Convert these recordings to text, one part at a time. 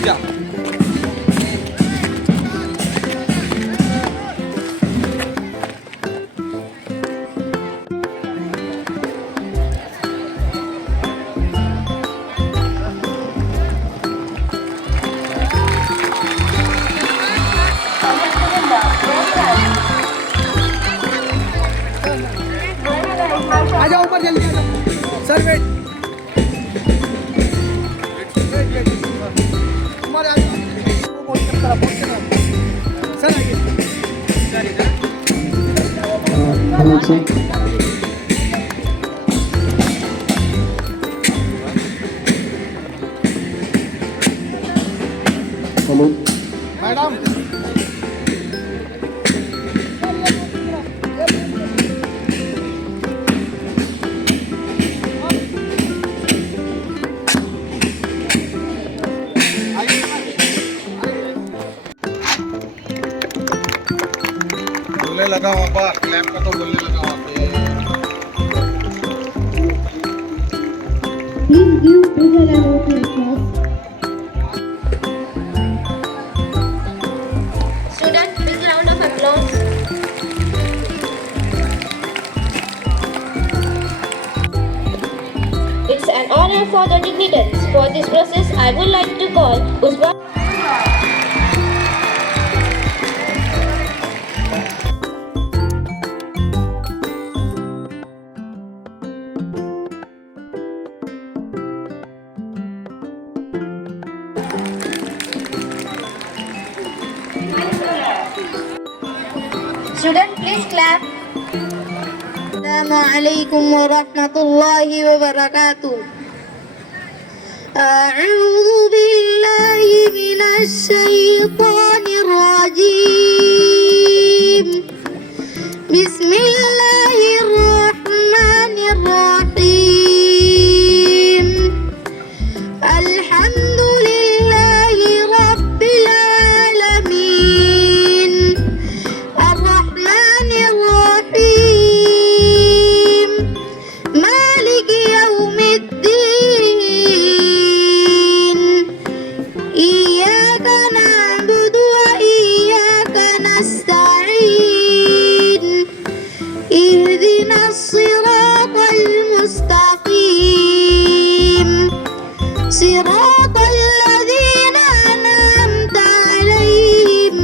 जा। आ जाओ ऊपर जल्दी आ जाओ। सर वेट तुम्हारे आगे सर आइए। हेलो मैडम बोलने लगा वहाँ पर क्लैप का तो बोलने लगा वहाँ पे। Please give big and open class. Student, big round of applause. It's an honor for the dignitaries. For this process, I would like to call Usman. Student, please clap. Assalamualaikum warahmatullahi wabarakatuh. A'udzu billahi minasy syaithanir rajim. Bismillahirrahmanirrahim. Alhamdulillahi rabbil alamin. Ar-Rahmanir Rahim. Maliki yaumiddin. Iyyaka na'budu wa iyyaka nasta'in. Ihdinas siratal mustaqim. Siratal ladzina an'amta 'alaihim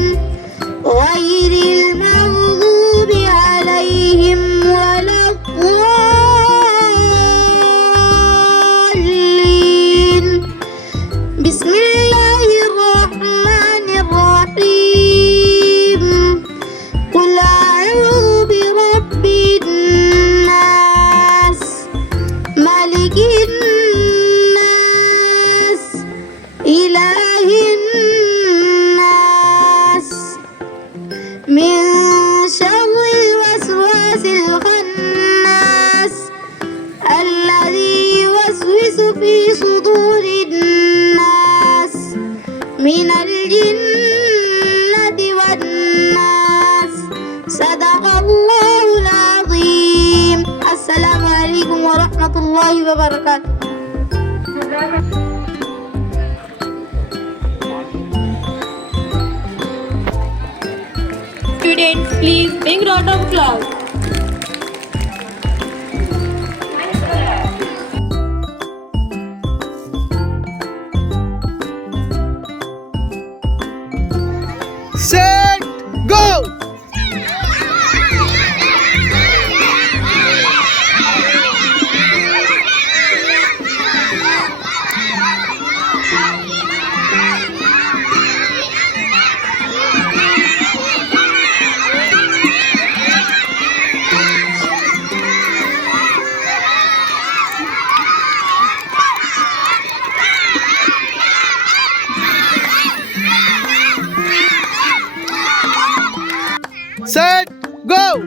ghairil maghdubi 'alaihim waladdallin. Bismillahirrahmanirrahim. Qul a'udzu birabbin nas, malikin nas, ilahin nas, min syarril waswasil khannas, alladzi yuwaswisu fi sudurin nas, minal jinnati wan nas. Sadaqallahul azim. Assalamualaikum warahmatullahi wabarakatuh. Students, please big round of applause. Set go. Set go.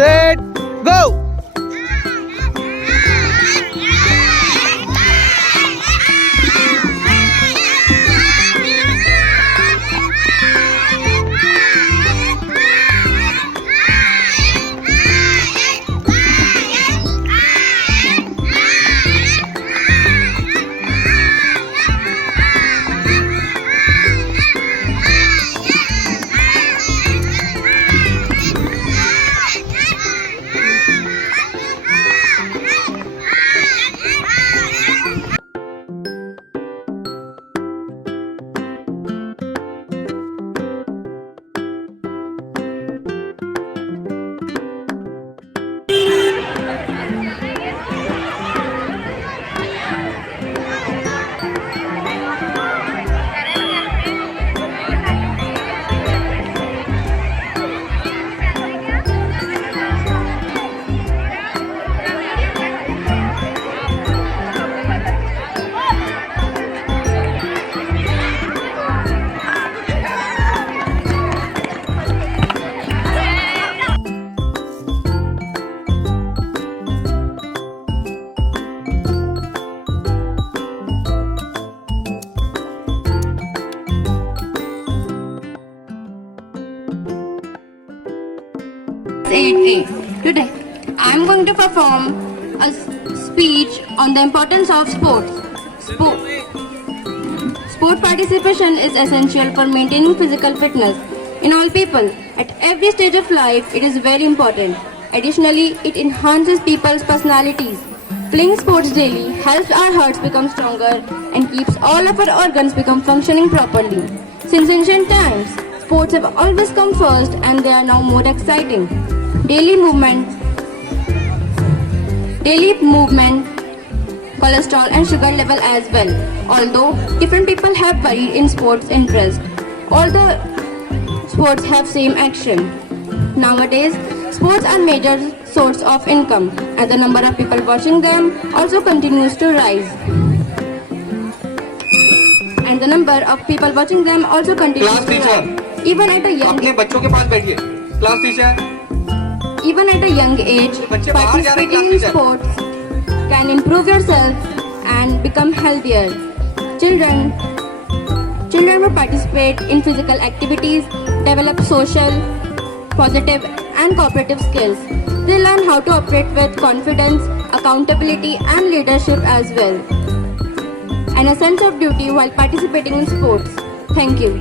Set, go! Today, I am going to perform a speech on the importance of sports. Sport participation is essential for maintaining physical fitness in all people. At every stage of life, it is very important. Additionally, it enhances people's personalities. Playing sports daily helps our hearts become stronger and keeps all of our organs become functioning properly. Since ancient times, sports have always come first and they are now more exciting. Daily movement, cholesterol and sugar level as well. Although different people have varied in sports interest, all the sports have same action. Nowadays, sports are major source of income and the number of people watching them also continues to rise. And the number of people watching them also continues to rise. Even at a young अपने बच्चों के पास बैठिए class teacher Even at a young age, participating in sports can improve yourself and become healthier. Children will participate in physical activities, develop social, positive and cooperative skills. They learn how to operate with confidence, accountability and leadership as well. And a sense of duty while participating in sports. Thank you.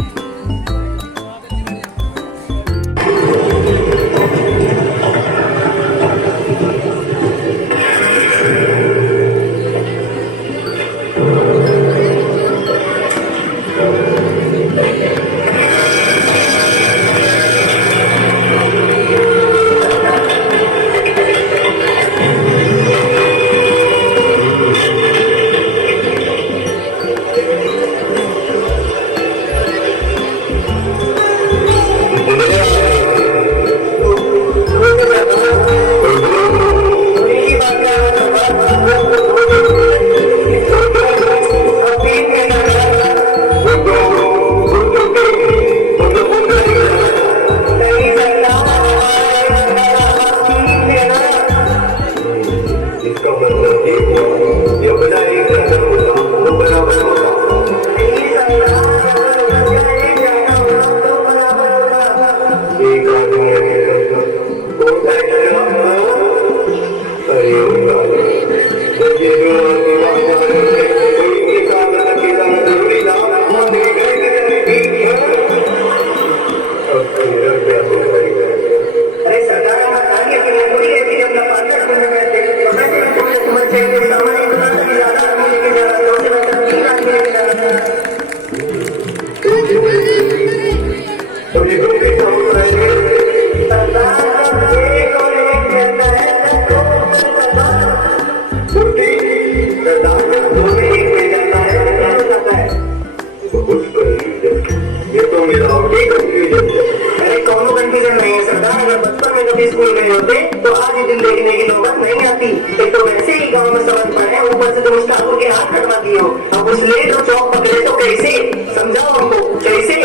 School गए होते तो आज ये दिन देखने की नौबत नहीं आती। एक तो वैसे ही गांव में समझ पड़े, ऊपर से तुम उस ठाकुर के हाथ कटवा दिए हो। अब उस लेट और चौक पकड़े तो कैसे, समझाओ हमको कैसे।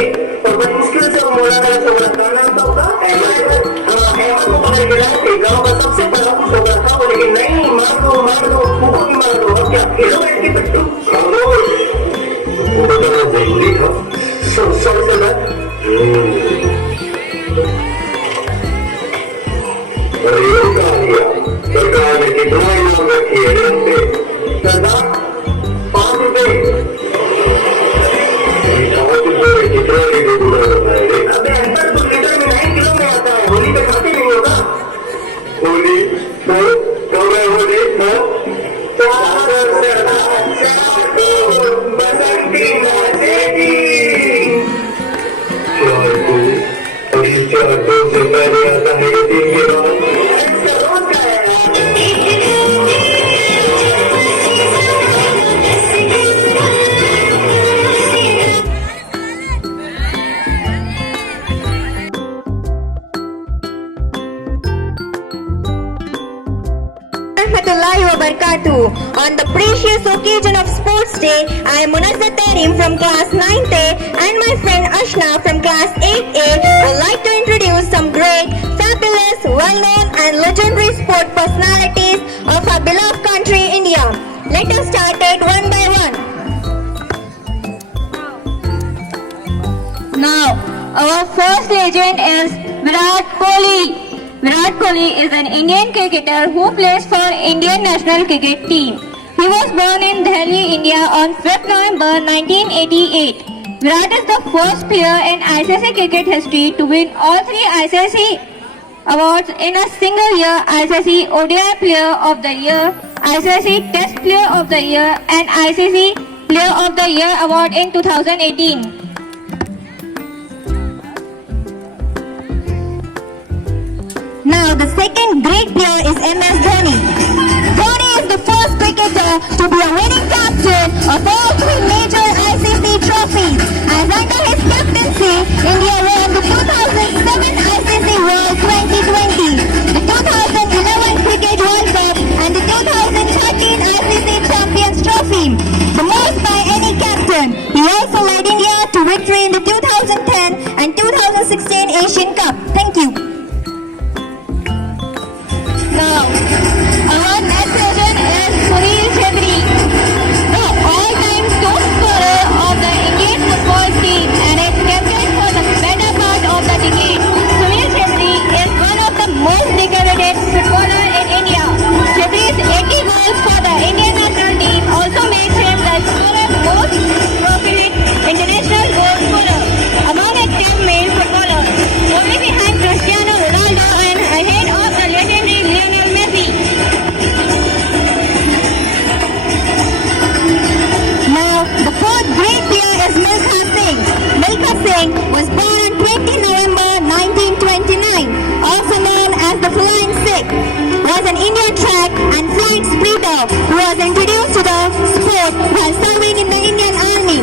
और बड़ी मुश्किल से वो मोड़ा का नाम तो होगा अहमद को पकड़ के लाए एक गांव का सबसे बड़ा फोटोग्राफर था वो, लेकिन नहीं, मार दो फूको की मार दो, अब क्या खेलो बैठ के पिट्टू वो बताना जरूरी था। और ये कहा गया सरकार ने कितना इनाम रखी है सरदार 5 रुपए कितना अबे अंदर 2 लीटर में 9 किलो में आता है, होली पे खाते नहीं होगा। होली होली बसंती नाचेगी से पहले आता है 3 के बाद On the precious occasion of Sports Day, I am Munazza Tarim from class 9th A and my friend Ashna from class 8A would like to introduce some great, fabulous, well-known and legendary sport personalities of our beloved country India. Let us start it one by one. Now, our first legend is Virat Kohli. Virat Kohli is an Indian cricketer who plays for Indian national cricket team. He was born in Delhi, India on 5th November 1988. Virat is the first player in ICC cricket history to win all 3 ICC awards in a single year: ICC ODI Player of the Year, ICC Test Player of the Year and ICC Player of the Year award in 2018. Now the second great player is MS Dhoni. Dhoni is the first cricketer to be a winning captain of all 3 major ICC trophies. As under his captaincy, India won the 2007 ICC World 2020, the 2011 Cricket World Cup and the 2013 ICC Champions Trophy, the most by any captain. He also led India to victory in the 2010 and 2016 Asian Cup. Thank you. Now, our next legend is Sunil Chhetri, the all-time top scorer of the Indian football team and is captain for the better part of the decade. Sunil Chhetri is one of the most decorated footballers in India. Chhetri's 80 goals for the Indian national team also makes him the most prolific international goal scorer among active male footballers, only behind Cristiano Ronaldo and ahead of the legendary Lionel Messi. Now, the fourth great player is Milkha Singh. Milkha Singh was born on 20 November 1929, also known as the Flying Sikh. Was an Indian track and flying sprinter who was introduced to the sport while serving in the Indian Army.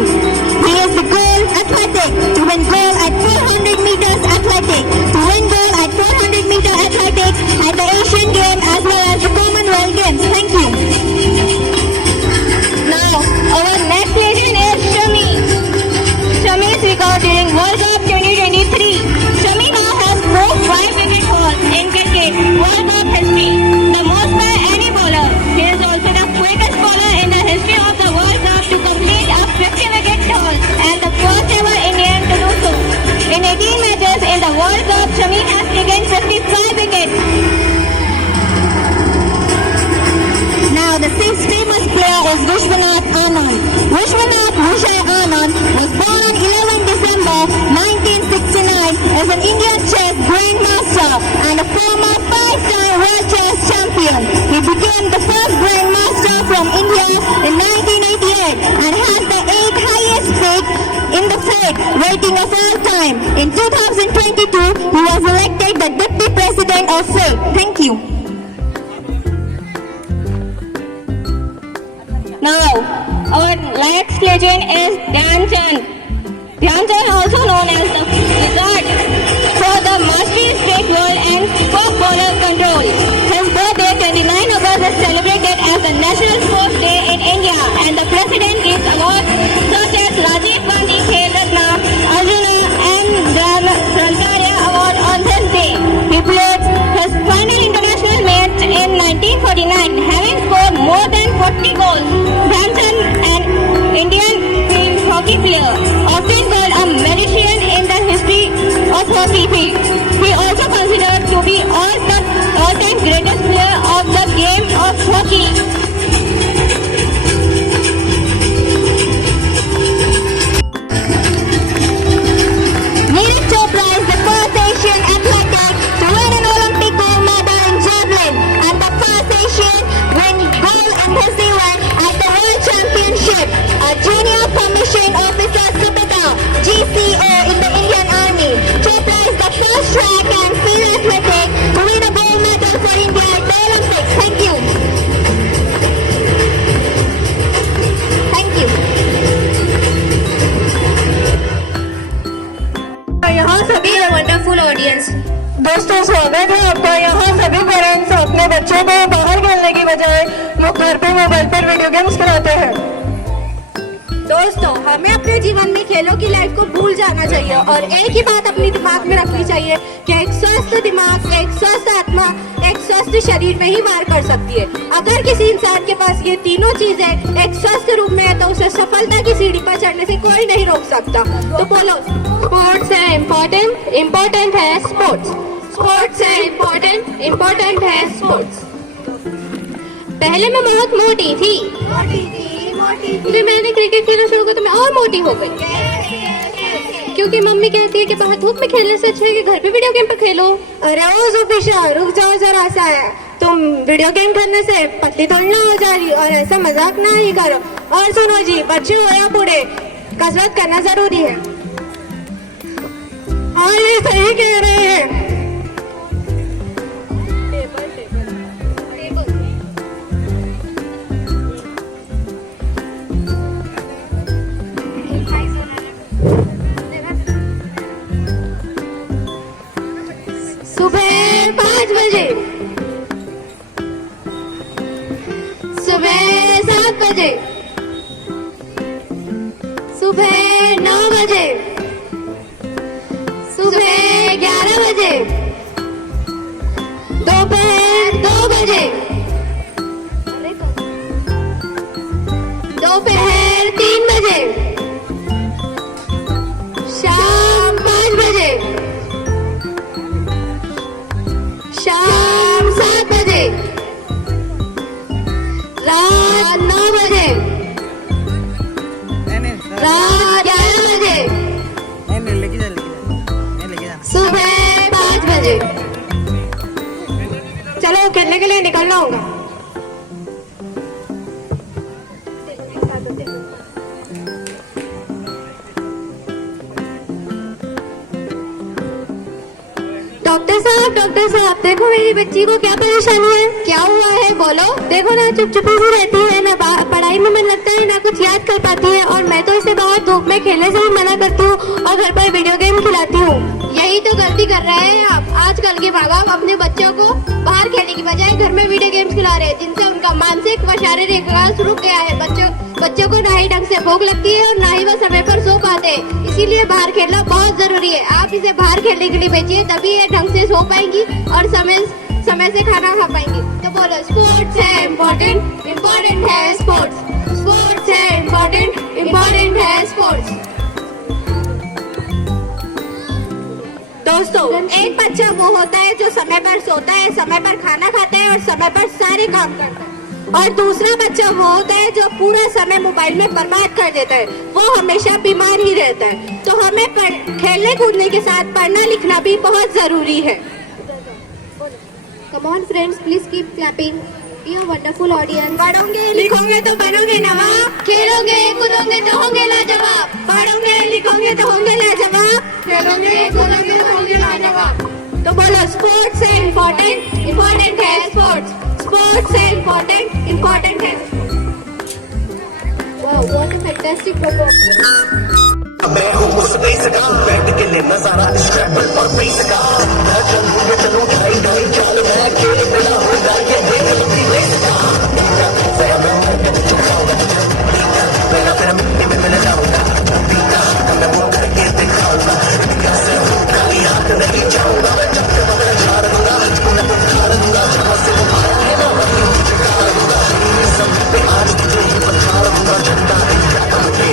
He is the goal athletic to win gold at 400 meters athletic, to win gold at 400 meter athletics at the Asian Games as well as the Commonwealth Games. Thank you. Now, our next legend is Shami. Shami's record during World Cup 2023. Shami now has broke 5 wicket hauls in cricket World Cup history, the most by any bowler. He is also the quickest bowler in the history of the World Cup to complete a 50 wicket haul and the first ever Indian to do so. In 18 matches in the World Cup, Shami has taken 55 wickets. Now the sixth famous player is Vishwanath Anand. Vishwanath Vijay Anand was born on 11 December 1969 as an Indian chess grandmaster and a former 5-time world chess champion. He became the first grandmaster from India in 1988 and has the 8th highest stake in the fate rating of all time. In 2022, he was elected the Deputy President of FIDE. Thank you. Now, our next legend is Dhyan Chand. Dhyan Chand, also known as the Wizard, for the mastery straight world and superb bowler control. His birthday, 29 August, is celebrated as the National Sports Day in India, and the President gives awards such as Rajiv Gandhi Khel Ratna, Arjuna and Dharmasarkarya Award on this day. He played his final international trophy. He also considered to be all-time greatest player of the game of hockey. Neeraj Chopra is the first Asian athlete to win an Olympic gold medal in javelin and the first Asian win gold in this event at the World Championship. A junior commissioned officer Subedar GCO in the Indian Army. Chopra is the first track and field athletic to win a gold medal for India at the Olympics. Thank you. Thank you. यहाँ सभी wonderful audience. दोस्तों स्वागत है आपका। यहाँ सभी parents अपने बच्चों को बाहर खेलने की बजाय वो घर पे मोबाइल पर वीडियो गेम्स खिलाते हैं। दोस्तों हमें अपने जीवन में खेलों की लाइफ को भूल जाना चाहिए और एक ही बात अपने दिमाग में रखनी चाहिए कि एक स्वस्थ दिमाग, एक स्वस्थ आत्मा, एक स्वस्थ शरीर में ही वार कर सकती है। अगर किसी इंसान के पास ये तीनों चीजें एक स्वस्थ रूप में है तो उसे सफलता की सीढ़ी पर चढ़ने से कोई नहीं रोक सकता। तो बोलो, स्पोर्ट्स है इम्पोर्टेंट, इम्पोर्टेंट है स्पोर्ट्स। स्पोर्ट्स है इम्पोर्टेंट, इम्पोर्टेंट है स्पोर्ट्स। पहले मैं बहुत मोटी थी, फिर मैंने क्रिकेट खेलना शुरू किया तो मैं और मोटी हो गई, क्योंकि मम्मी कहती है कि बाहर धूप में खेलने से अच्छा है कि घर पे वीडियो गेम पे खेलो। अरे ओ जुबिशा रुक जाओ जरा सा है, तुम वीडियो गेम खेलने से पतली थोड़ी ना हो जा रही और ऐसा मजाक ना ही करो। और सुनो जी, बच्चे हो या बूढ़े, कसरत करना जरूरी है। हाँ ये सही कह रहे हैं। सुबह 5 बजे, सुबह 7 बजे, सुबह 9 बजे, सुबह 11 बजे, दोपहर 2 बजे, दोपहर 3 बजे, शाम 5 बजे, शाम 7 बजे, रात 9 बजे, रात 11 बजे, सुबह 5 बजे। चलो खेलने के लिए निकलना होगा। डॉक्टर साहब देखो मेरी बच्ची को क्या परेशानी है। क्या हुआ है बोलो। देखो ना चुप चुप ही रहती है, ना पढ़ाई में मन लगता है, ना कुछ याद कर पाती है और मैं तो इसे बाहर धूप में खेलने से भी मना करती हूँ और घर पर वीडियो गेम खिलाती हूँ। यही तो गलती कर रहे हैं आप। आजकल के माँ बाप अपने बच्चों को बाहर खेलने की बजाय घर में वीडियो गेम्स खिला रहे हैं, जिनसे उनका मानसिक व शारीरिक विकास रुक गया है। बच्चों को ना ही ढंग से भूख लगती है और ना ही वह समय पर सो पाते हैं। इसीलिए बाहर खेलना बहुत जरूरी है। आप इसे बाहर खेलने के लिए भेजिए, तभी ये ढंग से सो पाएंगी और समय से खाना खा पाएंगी। तो बोलो, स्पोर्ट्स है इम्पोर्टेंट, इम्पोर्टेंट है स्पोर्ट्स। स्पोर्ट्स है इम्पोर्टेंट, इम्पोर्टेंट है स्पोर्ट्स। दोस्तों एक बच्चा वो होता है जो समय पर सोता है, समय पर खाना खाता है और समय पर सारे काम करता है, और दूसरा बच्चा वो होता है जो पूरा समय मोबाइल में बर्बाद कर देता है। वो हमेशा बीमार ही रहता है। तो हमें खेलने कूदने के साथ पढ़ना लिखना भी बहुत जरूरी है। Come on friends, please keep clapping. Be a wonderful audience. पढ़ोगे लिखोगे तो बनोगे नवाब, खेलोगे कूदोगे तो होंगे लाजवाब। पढ़ोगे लिखोगे तो होंगे लाजवाब, खेलोगे कूदोगे तो होंगे लाजवाब। तो बोलो, स्पोर्ट्स है इम्पोर्टेंट, इम्पोर्टेंट है स्पोर्ट्स। स्पोर्ट्स है इम्पोर्टेंट, इम्पोर्टेंट है। Wow, what a fantastic performance. मैं हूँ उस बेस का, बैठ के ले नजारा स्क्रैबल और बेस का। चलूं ढाई ढाई चाल मैं खेल बिना होगा ये देख लंबी रेस का। मेरा फिर मिट्टी में मिल जाऊंगा, मैं वो करके दिखाऊंगा। कैसे खाली हाथ नहीं जाऊंगा, मैं जब तक मैं झाड़ दूंगा, मैं तो झाड़ दूंगा। जहाँ से वो आया है ना वहीं तुझे खा दूंगा। सब पे आज तुझे ही बता दूंगा, झंडा इंडिया का मुझे।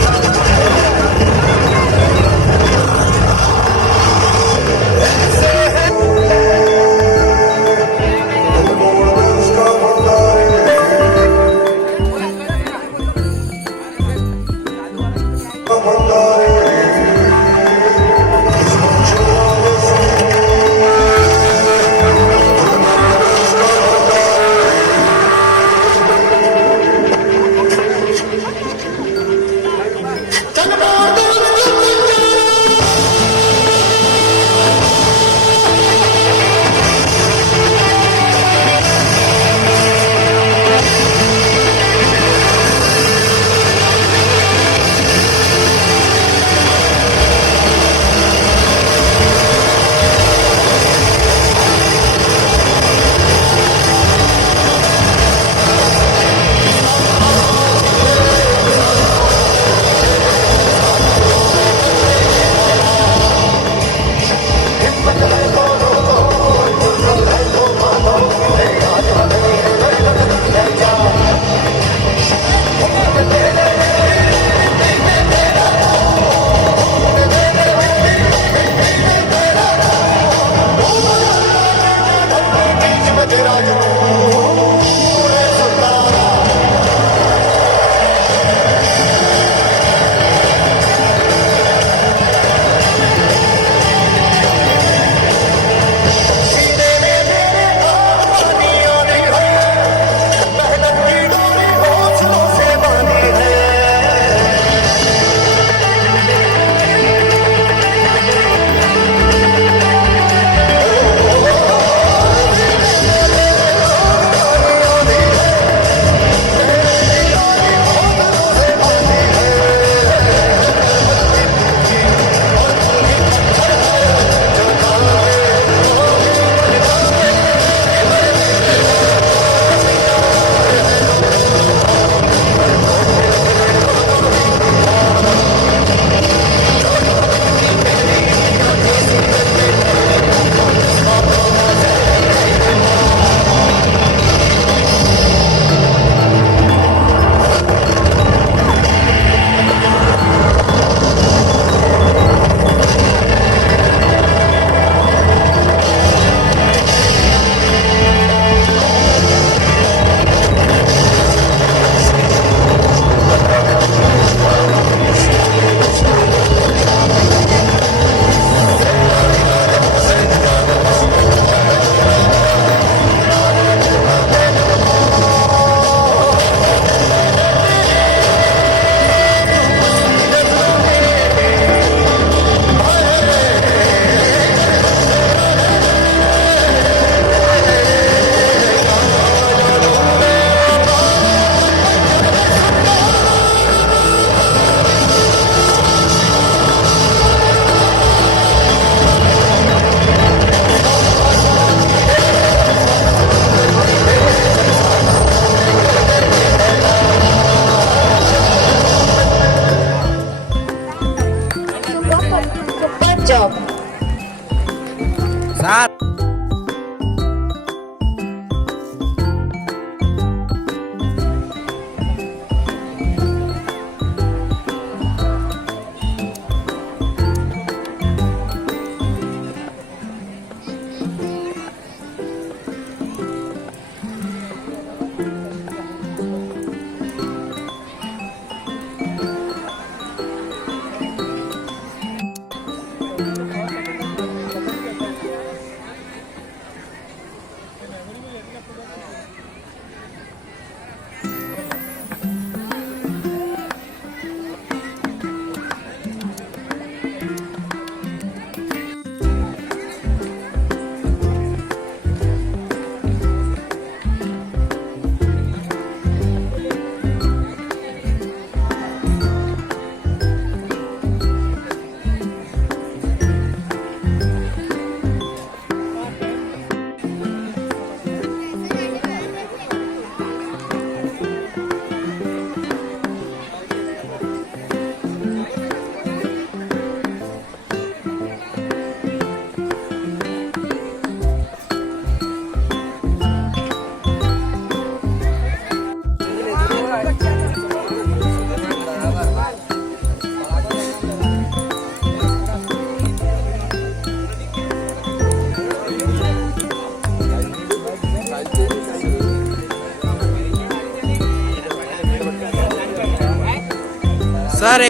Sir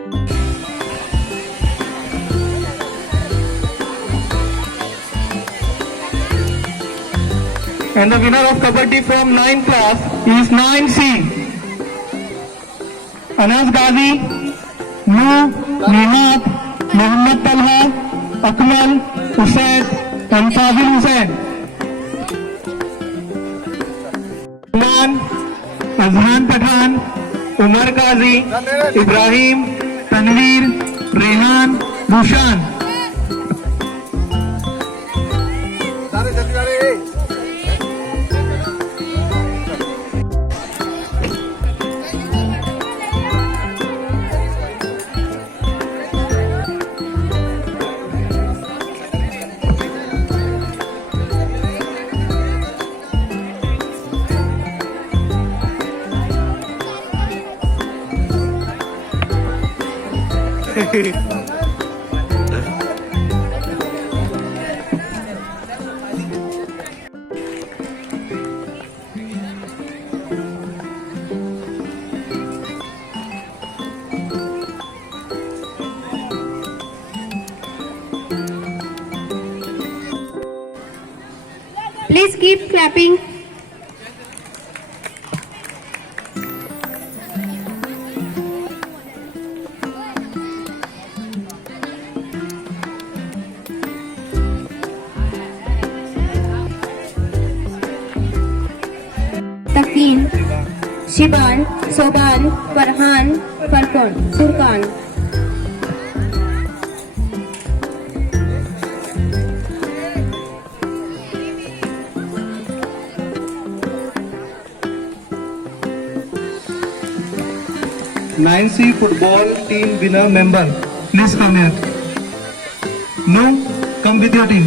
And the winner of Kabaddi from 9th class is 9C. Anas Ghazi, Noor, Nihat, Mohammad Talha, Akmal, Usaid, and Fazil Hussain. Uman, Azhan Pathan, Umar Qazi, Ibrahim, Tanveer, Rehan, Bhushan. Please keep clapping. Takin, Shiban, Soban, Farhan, Furkan. Nine C football team winner member. Please come here. No, come with your team.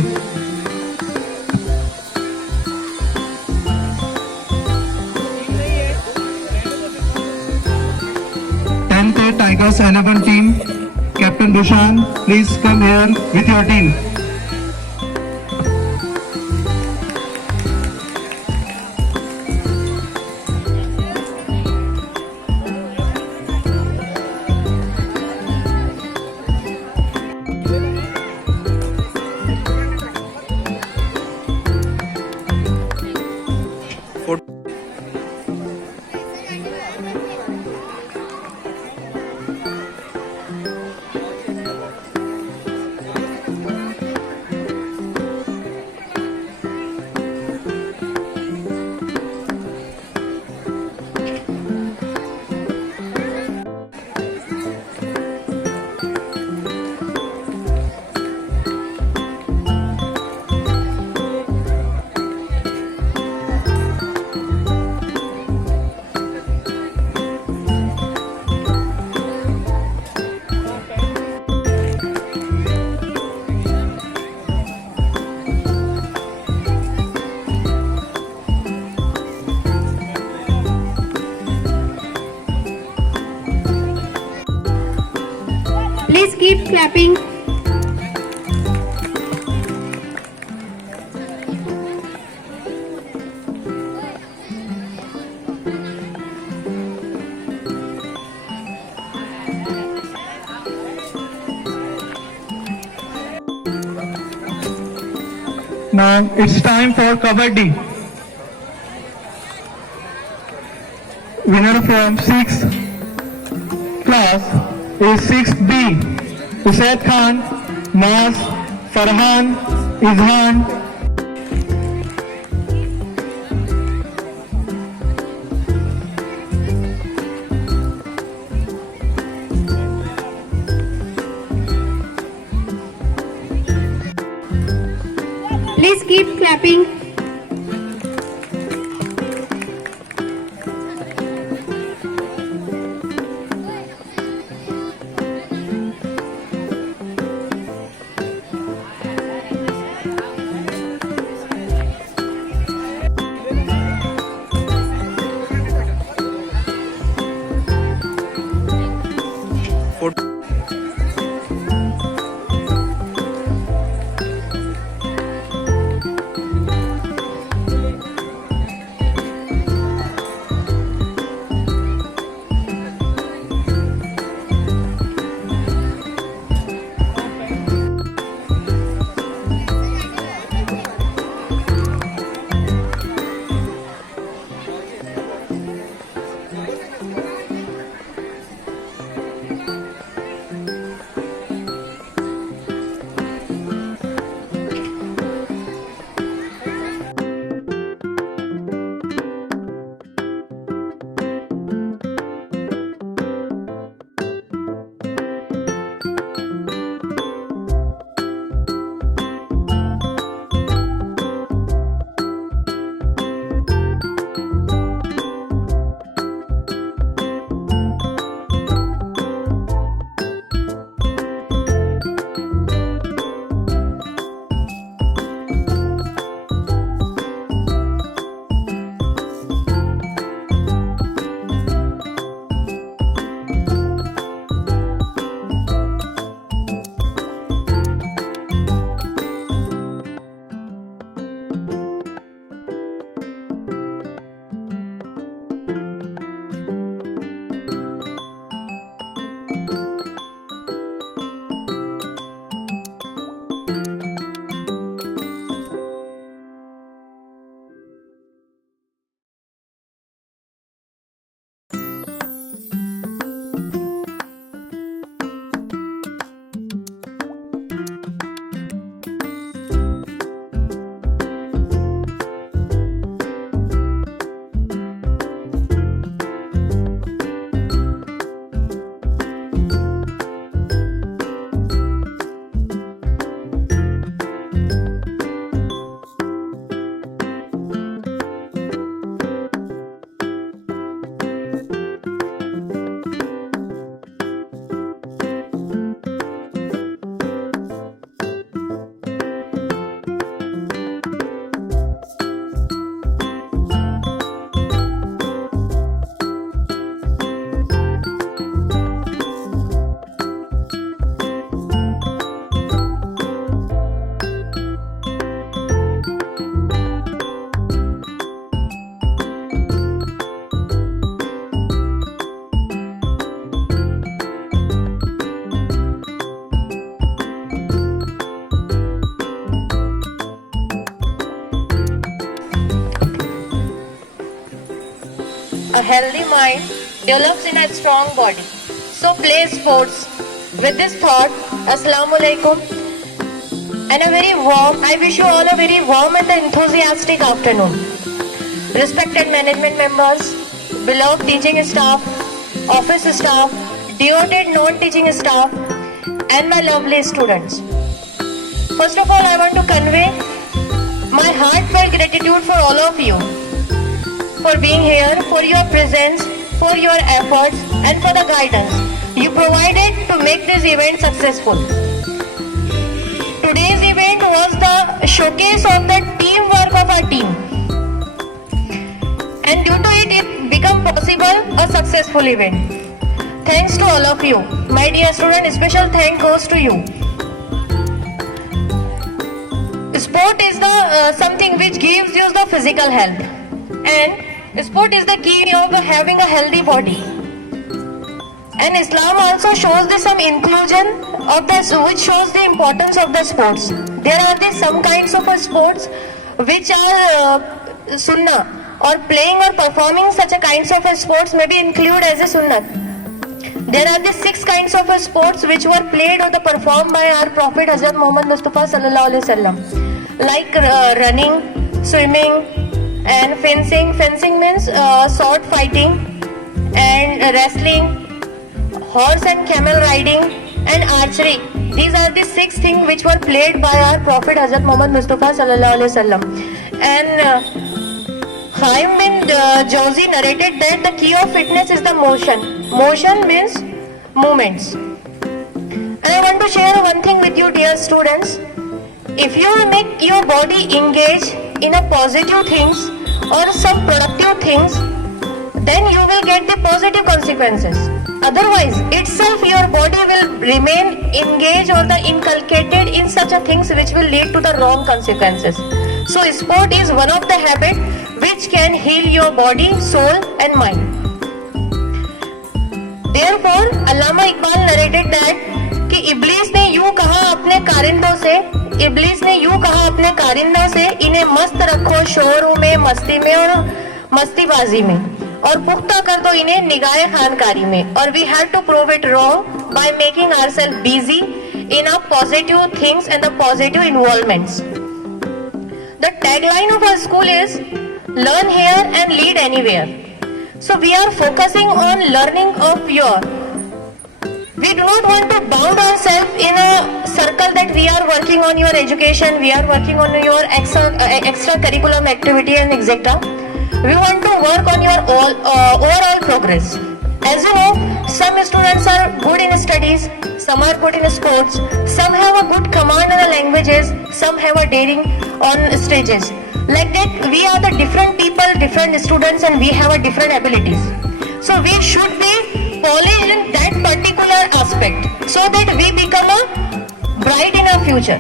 10th A Tigers 11 team. Captain Dushan, please come here with your team. Please keep clapping. Now it's time for Kabaddi. Winner from 6th class is 6B. Usaid Khan, Mas, Farhan, Izhan. Please keep clapping. healthy mind develops in a strong body. So play sports. With this thought, Assalamu alaikum, and I wish you all a very warm and enthusiastic afternoon. Respected management members, beloved teaching staff, office staff, devoted non-teaching staff, and my lovely students. First of all, I want to convey my heartfelt gratitude for all of you for being here, for your presence, for your efforts, and for the guidance you provided to make this event successful. Today's event was the showcase of the teamwork of our team, and due to it became possible a successful event. Thanks to all of you. My dear students, special thank goes to you. Sport is the something which gives you the physical health, and sport is the key of having a healthy body. And Islam also shows the some inclusion of this, which shows the importance of the sports. There are some kinds of sports which are sunnah, or playing or performing such a kinds of sports may be included as a sunnah. There are 6 kinds of sports which were played or performed by our Prophet Hazrat Muhammad Mustafa Sallallahu Alaihi Wasallam, like running, swimming, and fencing. Fencing means sword fighting, and wrestling, horse and camel riding, and archery. These are the 6 things which were played by our Prophet Hazrat Muhammad Mustafa Sallallahu Alaihi Wasallam. And Khaim bin Jawzi narrated that the key of fitness is the motion. Motion means movements. And I want to share one thing with you, dear students. If you make your body engage in a positive things or some productive things, then you will get the positive consequences. Otherwise, itself your body will remain engaged or inculcated in such a things which will lead to the wrong consequences. So sport is one of the habit which can heal your body, soul and mind. Therefore, Allama Iqbal narrated that कि इब्लीस ने यूं कहा अपने कारिंदों से इन्हें मस्त रखो शोरों में, मस्ती में और मस्तीबाजी में, और पुख्ता कर दो इन्हें निगाहे खानकारी में. और we have to prove it wrong by making ourselves busy in our positive things and the positive involvements. The tagline of our school is learn here and lead anywhere. So we are focusing on learning of your. We do not want to bound ourselves in a circle that we are working on your education, we are working on your extra curriculum activity and etc. We want to work on your overall progress. As you know, some students are good in studies, some are good in sports, some have a good command in the languages, some have a daring on stages. Like that, we are the different people, different students, and we have a different abilities. So we should be polished in that particular aspect so that we become a bright in our future.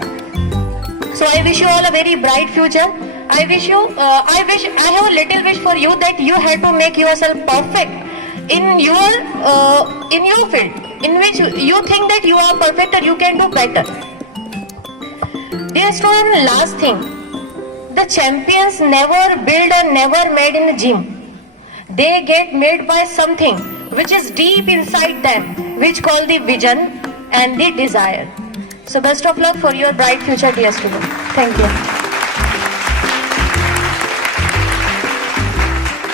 So I wish you all a very bright future. I have a little wish for you that you have to make yourself perfect in your field in which you think that you are perfect or you can do better. Dear student, last thing, the champions never build or never made in a gym. They get made by something which is deep inside them, which called the vision and the desire. So best of luck for your bright future, dear student. Thank you.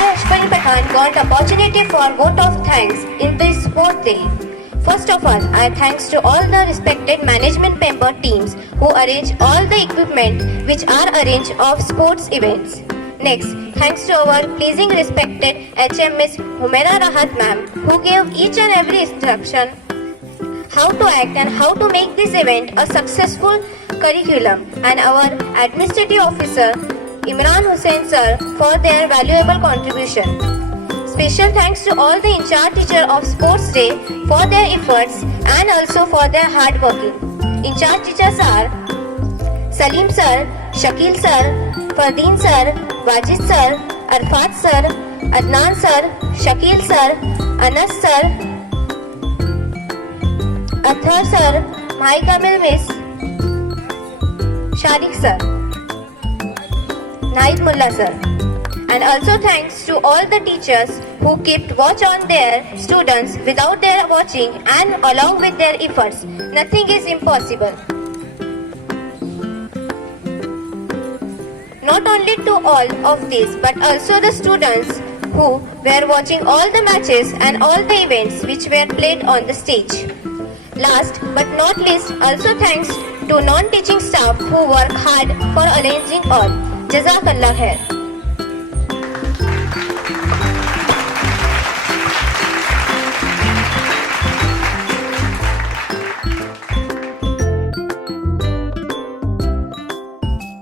Ashwin Pathan got opportunity for vote of thanks in this sport day. First of all, I thanks to all the respected management member teams who arrange all the equipment which are arranged of sports events. Next, thanks to our pleasing respected HMS Humaira Rahat ma'am who gave each and every instruction how to act and how to make this event a successful curriculum, and our administrative officer Imran Hussain sir for their valuable contribution. Special thanks to all the in-charge teacher of Sports Day for their efforts and also for their hard working. In-charge teachers are Salim sir, Shakil sir, Fardeen sir, Wajid sir, Arfat sir, Adnan sir, Shakil sir, Anas sir, Athar sir, Mahai Kamil miss, Sharik sir, Naid Mullah sir, And also thanks to all the teachers who kept watch on their students. Without their watching and along with their efforts, nothing is impossible. Not only to all of this, but also the students who were watching all the matches and all the events which were played on the stage. Last but not least, also thanks to non-teaching staff who work hard for arranging all. Jazakallah khair.